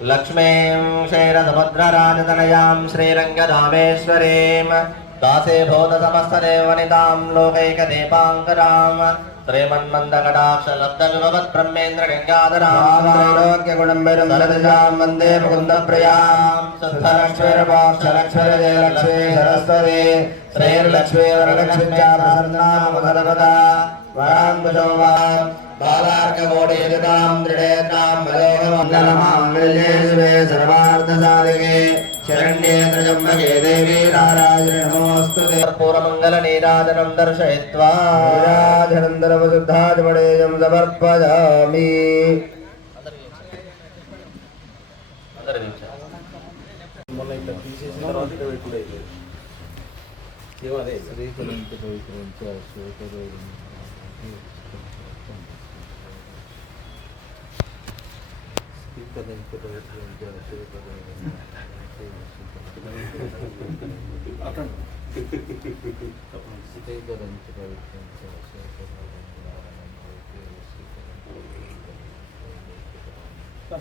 లక్ష్మీం క్షీరసముద్రరాజతనయాం శ్రీరంగధామేశ్వరీం దాసే భూతసమస్తదేవనితాం లోకైకదీపాంకరాం శ్రీమన్మందకటాక్షలబ్దవిభవత్బ్రహ్మేంద్రగంగాధరాగ్యగుణంబిరుదరజాం వందే ముకుందప్రియాం సుద్ధలక్ష్మీర్వాక్షలక్ష్మీజయలక్ష్మీ సరస్వతి శ్రీర్లక్ష్మీవరలక్ష్మీచారసన్నామదపద వరాంబుజో मुकुन्दप्रियां सुस्थलक्ष्मीरपाक्षलक्ष्मीर्जयलक्ष्मी सरस्वती श्रीर्लक्ष्मी वरलक्ष्मीच्या प्रसन्नामसर्वदा वराङ्कुशोभां बालार्ककोटियदितां दृढेतां मलेहमङ्गलमाङ्गल्ये शिवे सर्वार्थसाधिके शरण्ये त्र्यम्बके देवी नारायणे नमोऽस्तु ते पूर्वमङ्गलनीराजनं दर्शयित्वा नीराजनन्दनवशुद्धाजमणेयं समर्पयामि మొన్న ఇట్లా తీసేసిన తర్వాత ఇక్కడ పెట్టుడే ఏమో అదే శ్రీకరించ పవిత్రించ శ్వేతరోగిణి శ్రీకరించ あ。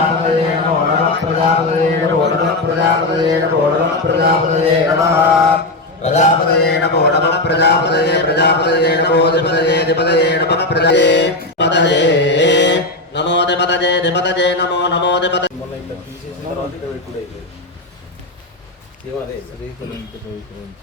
నమో నమ ప్రజాపదే నమ ప్రజాపదే నమో నమ ప్రజాపదే ప్రజాపదే నమో దిపదయే దిపదయే నమ ప్రజయే పదయే నమో దిపదయే దిపదయే నమో నమో దిపద మొన్న ఇట్లా తీసేసిన తర్వాత ఇక్కడ పెట్టుడే ఏమో అదే శ్రీకరించ శ్రీకరించ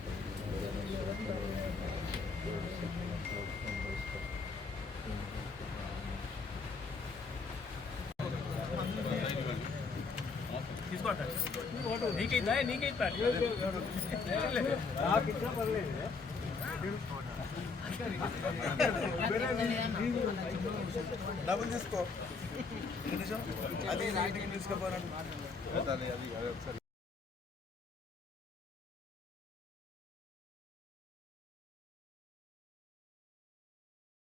శ్రీకరించ పవిత్రించ డబుల్ తీసుకో అది ఇంటికి అది అది ఒకసారి